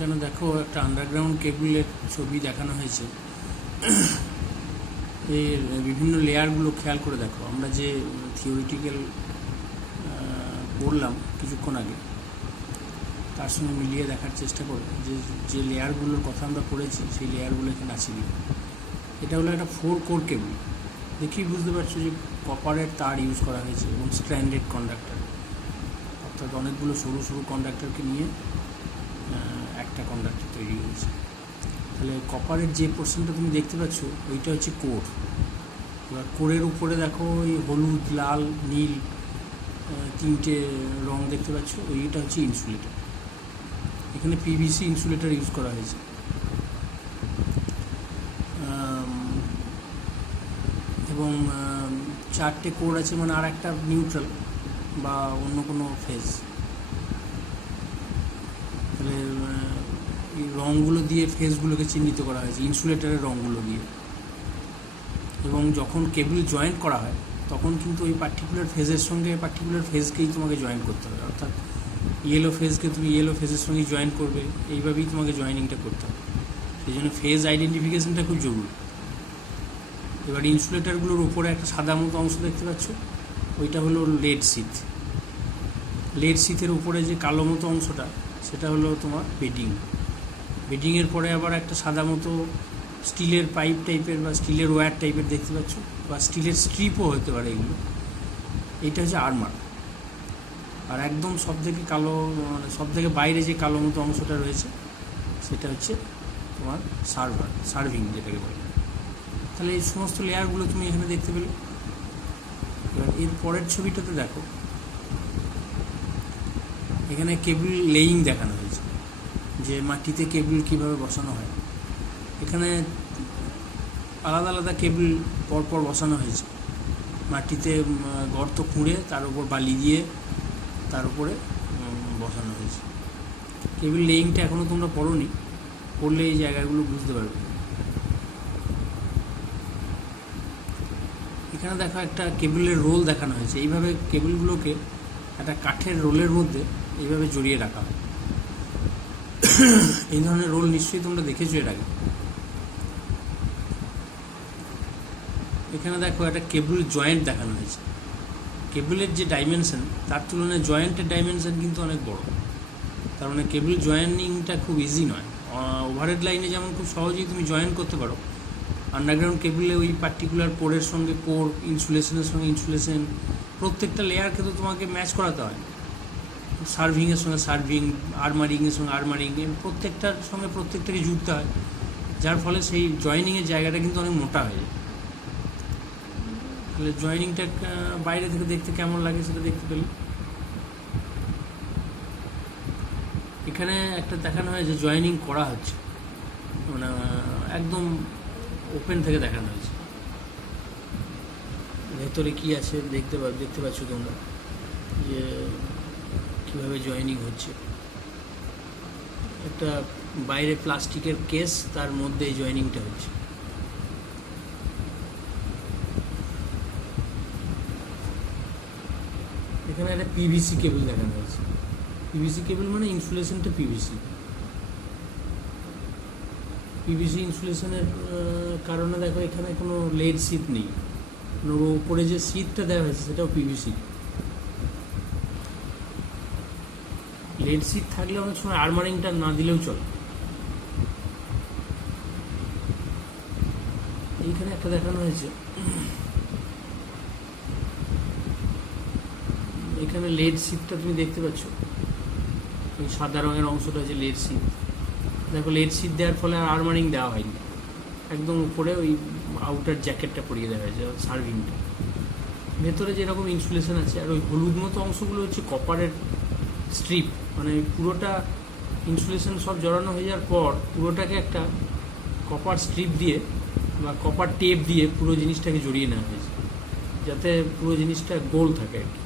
এখানে দেখো একটা আন্ডারগ্রাউন্ড কেবলের ছবি দেখানো হয়েছে। এর বিভিন্ন লেয়ারগুলো খেয়াল করে দেখো। আমরা যে থিওরিটিক্যাল পড়লাম কিছুক্ষণ আগে, তার সঙ্গে মিলিয়ে দেখার চেষ্টা করব যে লেয়ারগুলোর কথা আমরা পড়েছি সেই লেয়ারগুলো এখানে আছে কি। এটা হলো একটা 4 কোর কেবল। দেখেই বুঝতে পারছো যে কপারের তার ইউজ করা হয়েছে এবং স্ট্র্যান্ডেড কন্ডাক্টর, অর্থাৎ অনেকগুলো সরু সরু কন্ডাক্টরকে নিয়ে একটা কন্ডাক্টর তৈরি হয়েছে। তাহলে কপারের যে পোর্শনটা তুমি দেখতে পাচ্ছ ওইটা হচ্ছে কোর। এবার কোরের উপরে দেখো ওই হলুদ, লাল, নীল তিনটে রং দেখতে পাচ্ছ, ওইটা হচ্ছে ইনসুলেটর। এখানে পিভিসি ইনসুলেটর ইউজ করা হয়েছে। এবং 4টে কোর আছে, মানে আর একটা নিউট্রাল বা অন্য কোনো ফেজ। তাহলে এই রঙগুলো দিয়ে ফেজগুলোকে চিহ্নিত করা হয়েছে ইনসুলেটরের রঙগুলো দিয়ে। এবং যখন কেবল জয়েন্ট করা হয় তখন কিন্তু ওই পার্টিকুলার ফেজের সঙ্গে পার্টিকুলার ফেজকেই তোমাকে জয়েন করতে হবে, অর্থাৎ ইয়েলো ফেজকে তুমি ইয়েলো ফেজের সঙ্গে জয়েন করবে, এইভাবেই তোমাকে জয়েনিংটা করতে হবে। সেই জন্য ফেজ আইডেন্টিফিকেশনটা খুব জরুরি। এবার ইনসুলেটরগুলোর উপরে একটা সাদা মতো অংশ দেখতে পাচ্ছ, ওইটা হলো লেড সিথ। লেড সিথের উপরে যে কালো মতো অংশটা সেটা হলো তোমার বেডিং। বেডিংয়ের পরে আবার একটা সাদা মতো স্টিলের পাইপ টাইপের বা স্টিলের ওয়্যার টাইপের দেখতে পাচ্ছ, বা স্টিলের স্ট্রিপও হতে পারে এগুলো। এইটা হচ্ছে আর্মার। আর একদম সব থেকে কালো, মানে সব থেকে বাইরে যে কালো মতো অংশটা রয়েছে সেটা হচ্ছে তোমার সার্ভিং যেটাকে বলে। তাহলে এই সমস্ত লেয়ারগুলো তুমি এখানে দেখতে পেলে। এবার এর পরের ছবিটাতে দেখো, এখানে কেবল লেইং দেখানো হয়েছে, যে মাটিতে কেবল কীভাবে বসানো হয়। এখানে আলাদা আলাদা কেবল পরপর বসানো হয়েছে। মাটিতে গর্ত খুঁড়ে তার উপর বালি দিয়ে তার উপরে বসানো হয়েছে। কেবল লেইংটা এখনও তোমরা পড়োনি, পড়লে এই জায়গাগুলো বুঝতে পারবে। এখানে দেখো একটা কেবলের রোল দেখানো হয়েছে। এইভাবে কেবলগুলোকে একটা কাঠের রোলের মধ্যে এইভাবে জড়িয়ে রাখা হয়। এই ধরনের রোল নিশ্চয়ই তোমরা দেখেছো এর আগে। এখানে দেখো একটা কেবল জয়েন্ট দেখানো হয়েছে। কেবলের যে ডাইমেনশন তার তুলনায় জয়েন্টের ডাইমেনশন কিন্তু অনেক বড়। তার মানে কেবল জয়েনিংটা খুব ইজি নয়। ওভারহেড লাইনে যেমন খুব সহজেই তুমি জয়েন করতে পারো, আন্ডারগ্রাউন্ড কেবলে ওই পার্টিকুলার পোরের সঙ্গে পোর, ইনসুলেশনের সঙ্গে ইনসুলেশন, প্রত্যেকটা লেয়ারকে তো তোমাকে ম্যাচ করাতে হয়। সার্ভিংয়ের সঙ্গে সার্ভিং, আর্মারিংয়ের সঙ্গে আর্মারিং, প্রত্যেকটার সঙ্গে প্রত্যেকটাকে জুড়তে হয়, যার ফলে সেই জয়েনিংয়ের জায়গাটা কিন্তু অনেক মোটা হয়ে যায়। তাহলে জয়েনিংটা বাইরে থেকে দেখতে কেমন লাগে সেটা দেখতে পেলে। এখানে একটা দেখানো হয় যে জয়েনিং করা হচ্ছে, মানে একদম ওপেন থেকে দেখানো হয়েছে। ভেতরে কি আছে দেখতে পাচ্ছ তোমরা, যে কীভাবে জয়েনিং হচ্ছে। একটা বাইরে প্লাস্টিকের কেস, তার মধ্যে এই জয়েনিংটা হচ্ছে। এখানে একটা পিভিসি কেবল দেখানো হয়েছে। পিভিসি কেবল মানে ইনসুলেশনটা পিভিসি ইনসুলেশনের কারণে দেখো এখানে কোনো লেড সিট নেই। উপরে যে সিটটা দেওয়া হয়েছে সেটাও পিভিসি। লেড সিট থাকলে অনেক সময় আর্মারিংটা না দিলেও চলে। এইখানে একটা দেখানো হয়েছে, এখানে লেড সিটটা তুমি দেখতে পাচ্ছ, ওই সাদা রঙের অংশটা হচ্ছে লেড সিট। দেখো লেড সিট দেওয়ার ফলে আর আর্মারিং দেওয়া হয়নি, একদম উপরে ওই আউটার জ্যাকেটটা পরিয়ে দেওয়া হয়েছে, সার্ভিংটা। ভেতরে যেরকম ইনসুলেশন আছে, আর ওই হলুদ মতো অংশগুলো হচ্ছে কপারের স্ট্রিপ। মানে পুরোটা ইনসুলেশন সব জড়ানো হয়ে যাওয়ার পর পুরোটাকে একটা কপার স্ট্রিপ দিয়ে বা কপার টেপ দিয়ে পুরো জিনিসটাকে জড়িয়ে নেওয়া হয়েছে, যাতে পুরো জিনিসটা গোল থাকে আর কি।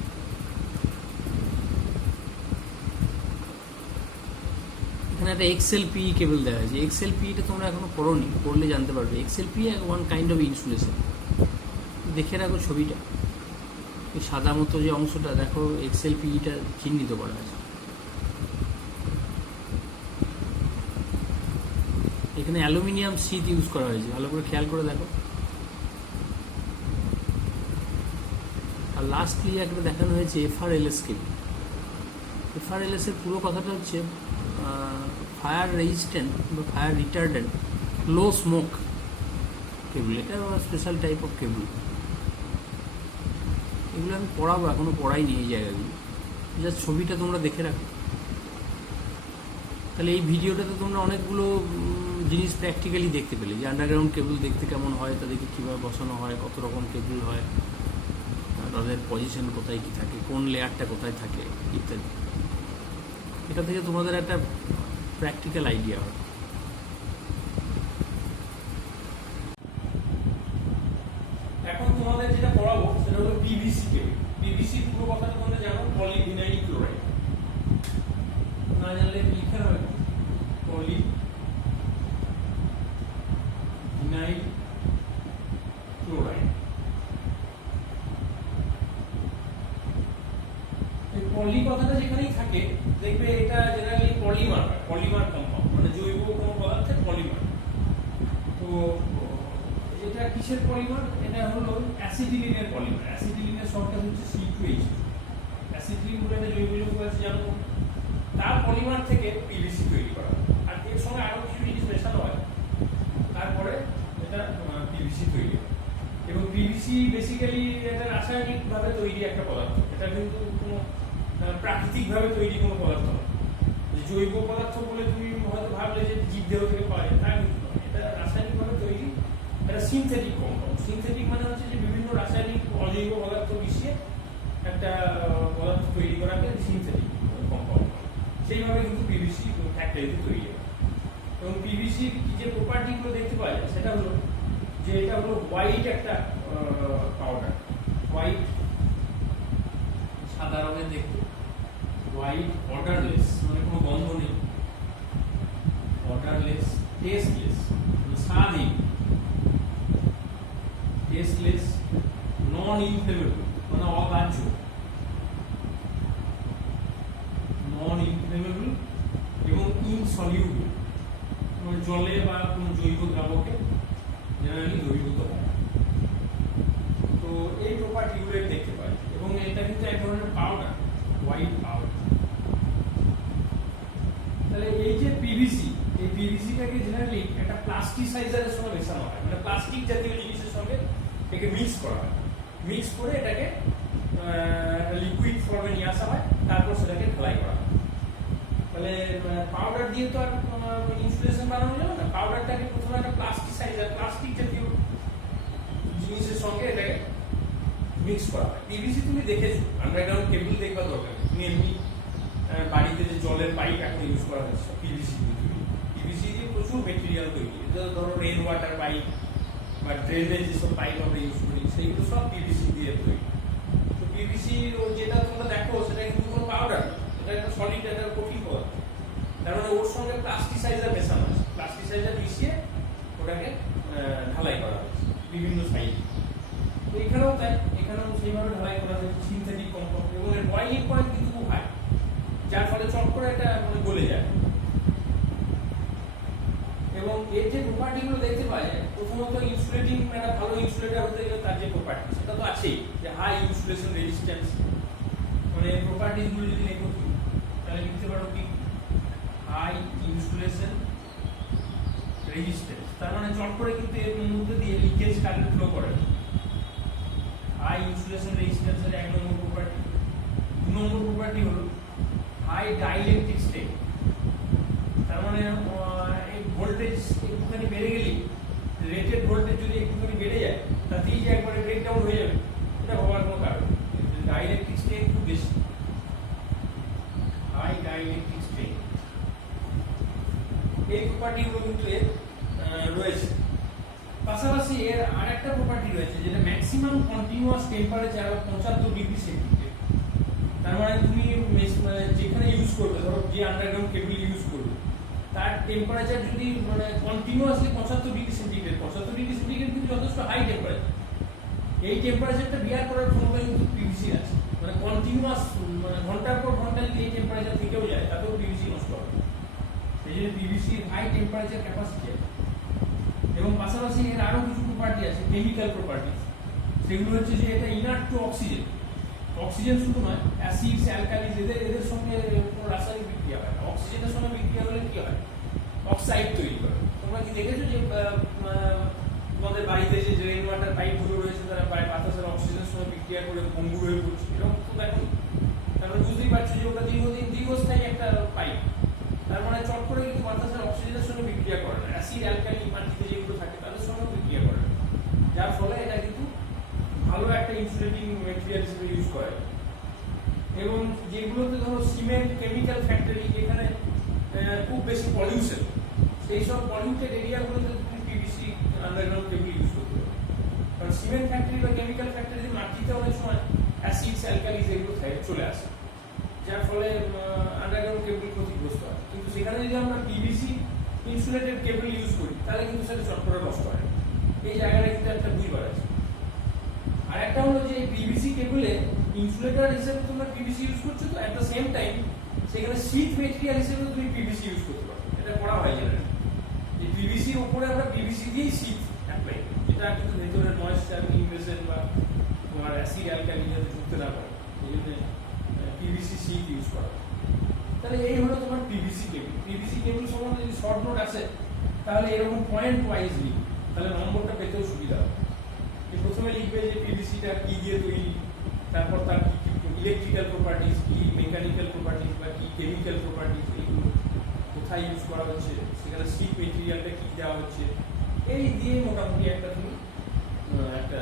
এখানে একটা XLPE কেবল দেওয়া হয়েছে। XLPEটা তোমরা এখনো পড়োনি, পড়লে জানতে পারবে। XLPE one kind of insulation. দেখে রাখো ছবিটা, এই সাদা মতো যে অংশটা দেখো, XLPEটা চিহ্নিত করা আছে। এখানে অ্যালুমিনিয়াম শীট ইউজ করা হয়েছে, ভালো করে খেয়াল করে দেখো। আর লাস্টলি একটা দেখানো হয়েছে FRLS কেবল। FRLS এর পুরো কথাটা হচ্ছে ফায়ার রেজিস্ট্যান্ট বা ফায়ার রিটার্ডেন্ট লো স্মোক কেবল। এটা স্পেশাল টাইপ অফ কেবল। এগুলো আমি পড়াবো, এখনও পড়াইনি এই জায়গাগুলো, জাস্ট ছবিটা তোমরা দেখে রাখো। তাহলে এই ভিডিওটাতে তোমরা অনেকগুলো জিনিস প্র্যাকটিক্যালি দেখতে পেলে, যে আন্ডারগ্রাউন্ড কেবল দেখতে কেমন হয়, তাদেরকে কীভাবে বসানো হয়, কত রকম কেবল হয়, তাদের পজিশন কোথায় কী থাকে, কোন লেয়ারটা কোথায় থাকে ইত্যাদি। এটা থেকে তোমাদের একটা প্র্যাকটিক্যাল আইডিয়া হয়। এখন তোমাদের যেটা পড়াবো সেটা হলো পিভিসি কেবল। পিভিসি পুরো কথাটা তোমরা জানো, পলিভিনাইল ক্লোরাইড। না জানলে লিখে হবে পলিভিনাইল ক্লোরাইড। এই পলি কথাটা যেখানেই থাকে দেখবে এটা জেনারেলি পলিমার কম্পাউন্ড, মানে জৈব কোনো পদার্থের পলিমার। তো এটা কিসের পলিমার? এটা হলো অ্যাসিটিলিনের পলিমার। অ্যাসিটিলিনের শর্টকাট হচ্ছে C2H2। অ্যাসিটিলিন বলে একটা জৈব যৌগ আছে জানো, তার পলিমার থেকে পিভিসি তৈরি করা হয়। আর এর সঙ্গে আরো কিছু জিনিস মেশানো হয়, তারপরে এটা পিভিসি তৈরি হয়। এবং পিভিসি বেসিক্যালি এটা রাসায়নিকভাবে তৈরি একটা পদার্থ। এটা কিন্তু কোনো প্রাকৃতিকভাবে তৈরি কোনো পদার্থ নয়। জৈব পদার্থ বলে তুমি হয়তো ভাবলে যে জীবদেহ থেকে পাওয়া যায়, তা কিন্তু নয়। এটা রাসায়নিকভাবে তৈরি, এটা সিনথেটিক কম্পাউন্ড। সিনথেটিক মানে হচ্ছে যে বিভিন্ন রাসায়নিক অজৈব পদার্থ মিশিয়ে একটা পদার্থ তৈরি করাকে সিনথেটিক কম্পাউন্ড। সেইভাবে কিন্তু পিভিসি ফ্যাক্টরিতে তৈরি হয়। এবং পিভিসির যে প্রপার্টিগুলো দেখতে পাওয়া যায় সেটা হলো যে এটা হলো হোয়াইট একটা পাউডার। হোয়াইট, সাদা রঙের দেখতে, হোয়াইট, অর্ডারলেস, মানে কোনো গন্ধ নেই, অর্ডারলেস, টেস্টলেস, স্বাদহীন, টেস্টলেস, নন ইনফ্লেমেবল মানে অগ্রাহ্য, নন ইনফ্লেমেবল এবং ইনসলিউবল মানে জলে বা কোনো জৈব দ্রাবকে জেনারেলি দ্রবীভূত হয়। তো এই প্রপার্টিগুলো দেখতে পাই। এবং এটা কিন্তু এক ধরনের পাউডার, হোয়াইট পাউডার। তাহলে এই যে পিভিসি, এই পিভিসিটাকে জেনারেলি একটা প্লাস্টিসাইজারের সঙ্গে মেশানো হয়, মানে প্লাস্টিক জাতীয় জিনিসের সঙ্গে একে মিক্স করা হয়। মিক্স করে এটাকে লিকুইড ফর্মে নিয়ে আসা হয়, তারপর সেটাকে ঢালাই করা হয়। তাহলে পাউডার দিয়ে তো আর ইনসুলেশন বানানো যাবে না। পাউডারটাকে প্রথমে একটা প্লাস্টিসাইজার, প্লাস্টিক জাতীয় জিনিসের সঙ্গে এটাকে মিক্স করা হয়। পিভিসি তুমি দেখেছো, আন্ডারগ্রাউন্ড কেবল দেখবার দরকার নেই। তুমি এমনি বাড়িতে যে জলের পাইপ এখন ইউজ করা হচ্ছে পিভিসি দিয়ে তৈরি। পিভিসি দিয়ে প্রচুর মেটেরিয়াল তৈরি, এটা ধরো রেন ওয়াটার পাইপ বা ড্রেনের যেসব পাইপ আমরা ইউজ করি সেইগুলো সব পিভিসি দিয়ে তৈরি। তো পিভিসি যেটা তোমরা দেখো সেটা কিন্তু কোনো পাউডার না, এটা একটা সলিড, একটা কঠিন পদার্থ। তার মানে ওর সঙ্গে প্লাস্টিসাইজার মেশানো আছে, প্লাস্টিসাইজার মিশিয়ে ওটাকে ঢালাই করা হয়েছে বিভিন্ন সাইজে। তো এখানেও তাই, এখানেও সেইভাবে ঢালাই করা হয়েছে সিনথেটিক কম্পাউন্ড। এবং এর বয়েলিং পয়েন্ট কিন্তু খুব হাই, যার ফলে চট করে এটা মানে গলে যায়। এবং এর যে প্রপার্টিগুলো দেখতে পাওয়া যায়, প্রথমত ইনসুলেটিং, একটা ভালো ইনসুলেটর হতে গেলে তার যে প্রপার্টি সেটা তো আছেই, যে হাই ইনসুলেশন রেজিস্ট্যান্স। মানে প্রপার্টিগুলো যদি লেখো তাহলে লিখতে পারো কি হাই ইনসুলেশন রেজিস্ট্যান্স। তার মানে চট করে কিন্তু এর মধ্যে দিয়ে লিকেজ কারেন্ট ফ্লো করে। হাই ইনসুলেশন রেজিস্ট্যান্সের এক নম্বর প্রপার্টি। দু নম্বর প্রপার্টি হলো হাই ডাইইলেকট্রিক স্টেট। তার মানে এই ভোল্টেজ একটুখানি বেড়ে গেলেই, রেটেড ভোল্টেজ যদি একটুখানি বেড়ে যায় তাতেই যে একবারে ব্রেকডাউন হয়ে যাবে, এটা ভাবার কোনো কারণ। ডাইইলেকট্রিক স্টেট খুব বেশি, হাই ডাইইলেকট্রিক স্টেট, এই প্রপার্টিগুলো কিন্তু এর রয়েছে। পাশাপাশি এর আরেকটা প্রপার্টি রয়েছে যেটা maximum continuous temperature 75 degree centigrade. তার মানে তুমি যেখানে ইউজ করবে, ধরো যে আন্ডারগ্রাউন্ড কেবল ইউজ করবে, তার টেম্পারেচার যদি মানে continuously 75 degree centigrade, 75 degree centigrade কিন্তু যথেষ্ট হাই টেম্পারেচার। এই টেম্পারেচারটা বিয়ার করার ক্ষমতা কিন্তু পিভিসি আছে। মানে কন্টিনিউয়াস, মানে ঘন্টার পর ঘন্টা যদি এই টেম্পারেচার থেকেও যায় তাতেও পিভিসি নষ্ট হবে। এই জন্য পিভিসি হাই টেম্পারেচার ক্যাপাসিটি আছে। এবং পাশাপাশি এর আরও কিছু প্রপার্টি আছে, কেমিক্যাল প্রপার্টি, সেগুলো হচ্ছে যে এটা ইনার্ট টু অক্সিজেন। অক্সিজেন শুধু নয়, অ্যাসিডস, অ্যালকালিজ, এদের সঙ্গে কোনো রাসায়নিক বিক্রিয়া হয় না। অক্সিজেনের সঙ্গে বিক্রিয়া হলে কি হয়? অক্সাইড তৈরি করে। তোমরা কি দেখেছো যে তোমাদের বাড়িতে যে রেইন ওয়াটার পাইপগুলো রয়েছে তারা প্রায় বাতাসের অক্সিজেনের সঙ্গে বিক্রিয়া করে ভঙ্গুর হয়ে পড়ছে, এরকম তো দেখো। তারপরে বুঝতেই পারছো যে ওটা দীর্ঘস্থায়ী একটা পাইপ, তার মানে চট করে কিন্তু বাতাসের অক্সিজেনের সঙ্গে বিক্রিয়া করে না। অ্যাসিড, অ্যালকালি মাটিতে যেগুলো থাকে তাদের সঙ্গে বিক্রিয়া করে না, যার ফলে এটা কিন্তু ভালো একটা ইনসুলেটিং ম্যাটেরিয়াল হিসেবে ইউজ করে। এবং যেগুলোতে ধরো সিমেন্ট, কেমিক্যাল ফ্যাক্টরি, যেখানে খুব বেশি পলিউশন, সেই সব পলিউটেড এরিয়াগুলোতে তুমি পিভিসি আন্ডারগ্রাউন্ড কেবল ইউজ করতে পারো। কারণ সিমেন্ট ফ্যাক্টরি বা কেমিক্যাল ফ্যাক্টরিতে মাটিতে অনেক সময় অ্যাসিডস, অ্যালকালিজ এগুলো চলে আসে, যার ফলে আন্ডারগ্রাউন্ড কেবল ক্ষতিগ্রস্ত হয়। কিন্তু সেখানে যদি আমরা পিভিসি ইনসুলেটেড কেবল ইউজ করি তাহলে কিন্তু সেটা চট করে নষ্ট হয়। এই জায়গাটা কিন্তু একটা বুঝবার আছে। আর একটা হলো যে পিভিসি কেবলে ইনসুলেটর হিসেবে তোমরা পিভিসি ইউজ করছো, তো অ্যাট দ্য সেম টাইম সেখানে শীট মেটেরিয়াল হিসেবে তুমি পিভিসি ইউজ করতে পারো। এটা করা হয় জেনারেলি, যে পিভিসির উপরে আমরা পিভিসি দিয়েই শীট অ্যাপ্লাই করি, যেটা কিন্তু ভেতরের ময়েশ্চার, ইনভেশন বা তোমার অ্যাসিড, অ্যালকালি যাতে ঢুকতে না পারে, এই জন্য পিভিসি শীট ইউজ করা। তাহলে এই হলো তোমার পিভিসি কেবল। পিভিসি কেবল সম্বন্ধে যদি শর্ট নোট আসে তাহলে এরকম পয়েন্ট ওয়াইজ লিখ, তাহলে নম্বরটা পেতেও সুবিধা হবে। প্রথমে লিখবে যে পিভিসিটা কি দিয়ে তৈরি, তারপর তার কি ইলেকট্রিক্যাল প্রপার্টিজ, কি মেকানিক্যাল প্রপার্টিজ বা কি কেমিক্যাল প্রপার্টিজ, এইগুলো কোথায় ইউজ করা হচ্ছে, সেখানে শীট মেটেরিয়ালটা কি দেওয়া হচ্ছে, এই দিয়ে মোটামুটি একটা তুমি একটা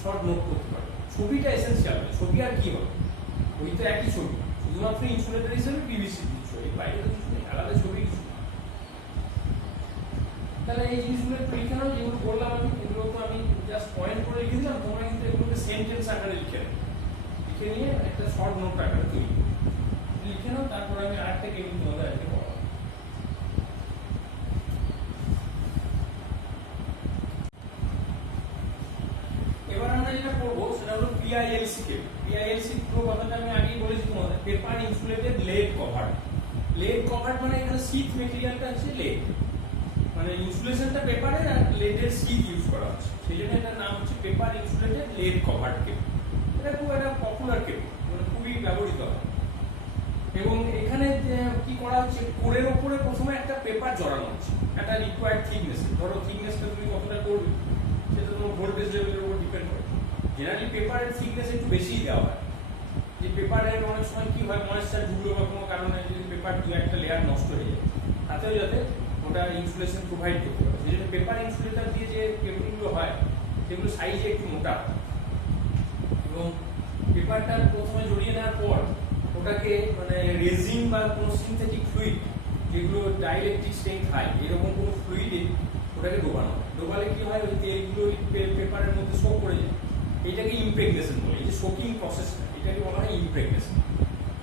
শর্ট নোট করতে পারো। ছবিটা এসেন্সিয়াল, ছবি আর কি হবে, ওই তো একই ছবি, শুধুমাত্র ইনসুলেটর হিসেবে পিভিসি দিচ্ছ, এই বাইরে তো কিছু নেই, আলাদা ছবি কিছু। তাহলে এই জিনিসগুলো একটু লিখে নাও, যেগুলো বললাম আমি, এগুলো তো আমি জাস্ট পয়েন্ট করে লিখে দিলাম, তোমরা কিন্তু এগুলোকে সেন্টেন্স আকারে লিখে নাও, লিখে নিয়ে একটা শর্ট নোট আকারে তৈরি লিখে নাও। তারপর আমি আরেকটা কেবল তোমাদের আজকে বললাম। এবার আমরা যেটা করবো সেটা হলো পিআইএলসি কেবল। পিআইএলসি পুরো কথাটা আমি আগেই বলেছি তোমাদের, paper insulated lead cover. Lead cover মানে এখানে শীট মেটেরিয়ালটা হচ্ছে লেড, মানে ইনসুলেশনটা পেপারের আর লেডের শীট ইউজ করা হচ্ছে, সেই জন্য এটার নাম হচ্ছে পেপার ইনসুলেটেড লেড কভার কেবল। এটা খুব একটা পপুলার কেবল, মানে খুবই ব্যবহৃত হয়। এবং এখানে কি করা হচ্ছে, কোরের ওপরে প্রথমে একটা পেপার জড়ানো হচ্ছে একটা রিকোয়ার্ড থিকনেস। ধরো থিকনেসটা তুমি কতটা করবে সেটা তোমার ভোল্টেজ লেভেলের উপর ডিপেন্ড করে। জেনারেলি পেপারের থিকনেস একটু বেশিই দেওয়া হয়, যে পেপারের অনেক সময় কি হয়, ময়েশ্চার ঢুকলো বা কোনো কারণে যদি পেপার দু একটা লেয়ার নষ্ট হয়ে যায়, তাতেও যাতে ওটা ইনসুলেশন প্রোভাইড করতে পারে। সেই জন্য পেপার ইনসুলেটর দিয়ে যে কেবলগুলো হয় সেগুলো সাইজে একটু মোটা, এবং পেপারটা প্রথমে জড়িয়ে নেওয়ার পর ওটাকে মানে রেজিন বা কোনো সিনথেটিক ফ্লুইড, যেগুলো ডাইইলেকট্রিক স্ট্রেংথ হাই, এরকম কোনো ফ্লুইডে ওটাকে ডোবানো হয়। ডোবালে কি হয়, ওই তেলগুলো পেপারের মধ্যে শোক করে যায়, এটাকে ইমপ্রেগনেশন বলে। এই যে শোকিং প্রসেসটা, এটাকে বলা হয় ইমপ্রেগনেশন।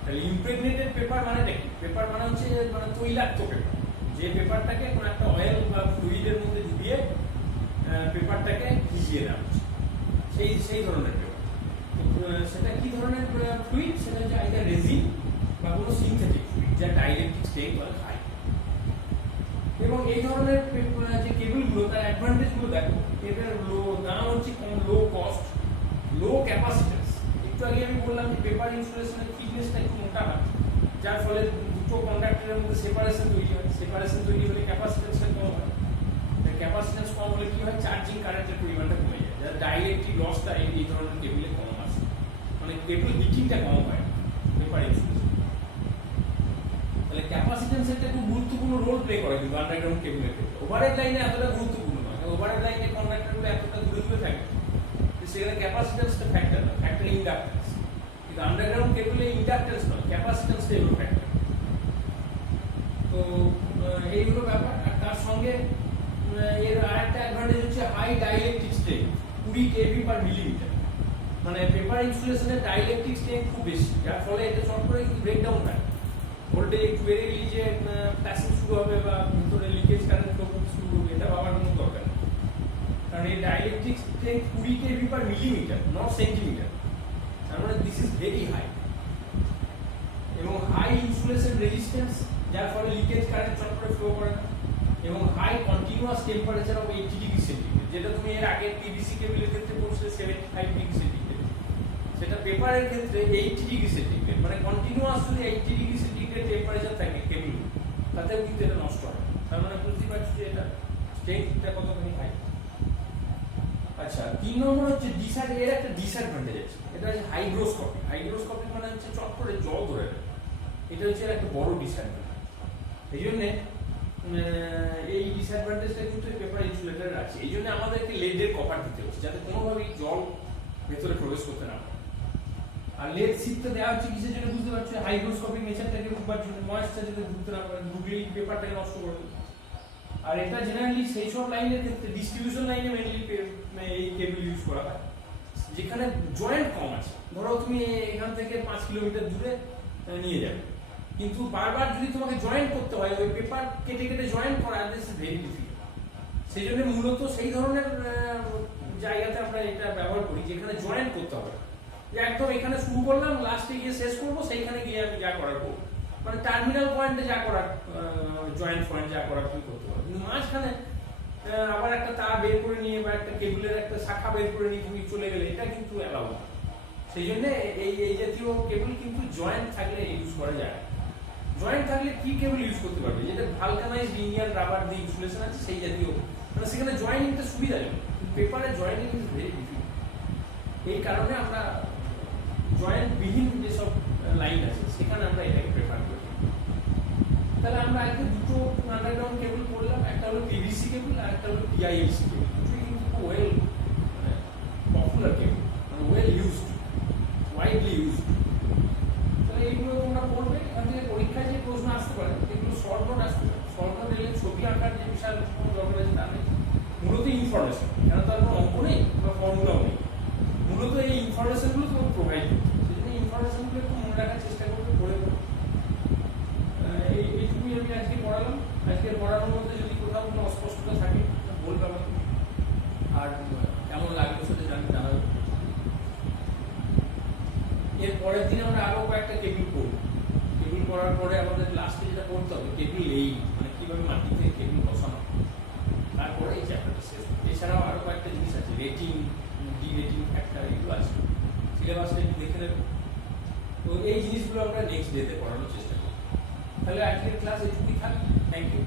তাহলে ইমপ্রেগনেটেড পেপার মানেটা কি? পেপার মানে হচ্ছে মানে তৈলাক্ত পেপার, যে পেপারটাকে কোনো একটা অয়েল বা ফ্লুইডের মধ্যে ডুবিয়ে পেপারটাকে ভিজিয়ে নেওয়া হচ্ছে, সেই ধরনের পেপার। সেটা কি ধরনের ফ্লুইড? সেটা হচ্ছে আইদার রেজিন বা কোনো সিনথেটিক ফ্লুইড, যা ডাইইলেকট্রিক স্ট্রেংথ অনেক হাই। এবং এই ধরনের যে কেবলগুলো, তার অ্যাডভান্টেজগুলো দেখো, এদের দাম হচ্ছে কম, লো কস্ট, লো ক্যাপাসিটেন্স। একটু আগে আমি বললাম যে পেপার ইনসুলেশনের থিকনেসটা একটু মোটা হয়, যার ফলে দুটো কন্ডাক্টরের মধ্যে সেপারেশন তৈরি হয়। সেপারেশন তৈরি হলে ক্যাপাসিটেন্সটা কম হয়, ক্যাপাসিটেন্স কম হলে কি হয়, চার্জিং কারেন্টের পরিমাণটা কমে যায়, যার ডাইরেক্টলি লসটা এই ধরনের কেবলে কম আসে, মানে কেবল হিটিংটা কম হয় পেপার ইনসুলেশন। তাহলে ক্যাপাসিটেন্স একটা খুব গুরুত্বপূর্ণ রোল প্লে করে কিন্তু আন্ডারগ্রাউন্ড কেবলের ক্ষেত্রে। ওভারহেড লাইনে এতটা গুরুত্বপূর্ণ নয়, ওভারহেড লাইনে কন্ডাক্টরগুলো এতটা দূরে দূরে থাকে, সেখানে ক্যাপাসিটেন্সটা ফ্যাক্টর নয়, ফ্যাক্টর ইন্ডাক্টেন্স। কিন্তু আন্ডারগ্রাউন্ড কেবলে ইন্ডাক্টেন্স নয়, ক্যাপাসিটেন্সটা এগুলো ফ্যাক্টর। তো এইগুলো ব্যাপার। আর তার সঙ্গে এর আরেকটা অ্যাডভান্টেজ হচ্ছে high dielectric strength, 20 kV per millimetre. মানে পেপার ইনসুলেশনের ডাইইলেকট্রিক স্ট্রেংথ খুব বেশি, যার ফলে এটা শর্ট করে কিন্তু ব্রেকডাউন হয়। ভোল্টেজ একটু বেড়ে গেলে যে প্যাসিভ শুরু হবে বা ভিতরে লিকেজ কারেন্ট শুরু করবে, এটা ভাবার কোনো দরকার নেই। কারণ এই dielectric strength 20 kV per millimetre, not centimetre, তার মানে দিস ইজ ভেরি হাই। এবং হাই ইনসুলেশন রেজিস্ট্যান্স যার ফলে লিকেজ কারেন্ট চট করে ফ্লো করে না, এবং high continuous temperature of 80 degree centigrade, যেটা তুমি এর আগে পিভিসি কেবলের ক্ষেত্রে পড়ছিলে 75 ডিগ্রি সেন্টিগ্রেড, সেটা পেপারের ক্ষেত্রে 80 ডিগ্রি সেন্টিগ্রেড, মানে কন্টিনিউয়াস যদি 80 ডিগ্রি সেন্টিগ্রেড টেম্পারেচার থাকে কেবল, তাতেও কিন্তু এটা নষ্ট হয়। তার মানে বুঝতে পারছি যে এটা স্ট্রেংথটা কতখানি হাই। আচ্ছা, 3 নম্বর হচ্ছে এর একটা ডিসঅ্যাডভান্টেজ আছে, এটা হচ্ছে হাইগ্রোস্কোপি। হাইগ্রোস্কোপি মানে হচ্ছে চট করে জল ধরে রাখে, এটা হচ্ছে এর একটা বড় ডিসঅ্যাডভান্টেজ। এই জন্য এই ডিসঅ্যাডভান্টেজটা কিন্তু পেপার ইনসুলেটরের আছে। এই জন্য আমাদেরকে লেডের কভার দিতে হচ্ছে, যাতে কোনোভাবেই জল ভেতরে প্রবেশ করতে না পারে। আর লেড সিটটা দেওয়া হচ্ছে কিসের জন্য বুঝতে পারছো? হাইগ্রোস্কোপিক নেচারটাকে বুঝবার জন্য, ময়েশ্চার যাতে ঢুকতে না পারে, ঢুকলেই পেপারটাকে নষ্ট করে দেবে। আর এটা জেনারেলি সেই সব লাইনের ক্ষেত্রে, ডিস্ট্রিবিউশন লাইনে মেইনলি এই কেবল ইউজ করা হয় যেখানে জয়েন্ট কম আছে। ধরো তুমি এখান থেকে 5 কিলোমিটার দূরে নিয়ে যাবে, কিন্তু বারবার যদি তোমাকে জয়েন্ট করতে হয়, ওই পেপার কেটে কেটে জয়েন্ট করা, দিস ইজ ভেরি ডিফিকাল্ট। সেই জন্য মূলত সেই ধরনের জায়গাতে আমরা এটা ব্যবহার করি যেখানে জয়েন্ট করতে হবে, যে একদম এখানে শুরু করলাম, লাস্টে গিয়ে শেষ করবো, সেইখানে গিয়ে আমি যা করার করবো, মানে টার্মিনাল পয়েন্টে যা করার, জয়েন্ট পয়েন্ট যা করার তুমি করতে পারো। কিন্তু মাঝখানে আবার একটা তার বের করে নিয়ে বা একটা কেবলের একটা শাখা বের করে নিয়ে তুমি চলে গেলে, এটা কিন্তু অ্যালাউ না। সেই জন্য এই জাতীয় কেবল কিন্তু জয়েন্ট থাকলে ইউজ করা যায়। জয়েন্ট থাকলে কি কেবল ইউজ করতে পারবে? যেটা ভালকানাইজড ইন্ডিয়ান রাবার দিয়ে ইনসুলেশন আছে, সেই জাতীয়, মানে সেখানে জয়েনিংটা সুবিধাজনক। পেপারে জয়েনিং ইজ ভেরি ডিফিকাল্ট। এই কারণে আমরা জয়েন্ট বিহীন যেসব লাইন আছে সেখানে আমরা এটাকে প্রেফার করি। তাহলে আমরা আজকে দুটো আন্ডারগ্রাউন্ড কেবল পড়লাম, একটা হলো পিভিসি কেবল আর একটা হলো পিআইএলসি কেবল। দুটোই কিন্তু ওয়েল পপুলার কেবল, মানে ওয়েল ইউজড, ওয়াইডলি ইউজড। তাহলে এইগুলো তোমরা পড়বে, এখান থেকে পরীক্ষায় যে প্রশ্ন আসতে পারে এগুলো শর্ট নোট আসতে পারে। শর্ট নোট এলে ছবি আঁকার যে বিশাল দরকার আছে তা নেই, মূলত ইনফরমেশন, কেন তার কোনো অঙ্ক নেই বা ফর্মুলাও নেই, মূলত এই ইনফরমেশনগুলো তোমাকে প্রোভাইড করতে। সেই জন্য ইনফরমেশনগুলো একটু মনে রাখার চেষ্টা করবে, পড়ে এইটুকুই আমি আজকে পড়ালাম। আজকের পড়ানোর মধ্যে যদি কোথাও কোনো অস্পষ্টতা থাকে বলবে আমাকে, আর কেমন লাগলো সেটা জানাবে। এর পরের দিন আমরা আরো কয়েকটা কেবল পড়ব। কেবল পড়ার পরে আমাদের লাস্টে যেটা পড়তে হবে কেবল এই, মানে কিভাবে মাটিতে কেবল বসানো, তারপরে এই চ্যাপ্টারটা শেষ। এছাড়াও আরো কয়েকটা জিনিস আছে, রেটিং, ডি রেটিং ফ্যাক্টর, এগুলো আছে, সিলেবাসটা একটু দেখে নেব। তো এই জিনিসগুলো আমরা নেক্সট ডেতে পড়ানোর চেষ্টা করব। তাহলে আজকের ক্লাস এটুকুই থাক। Thank you.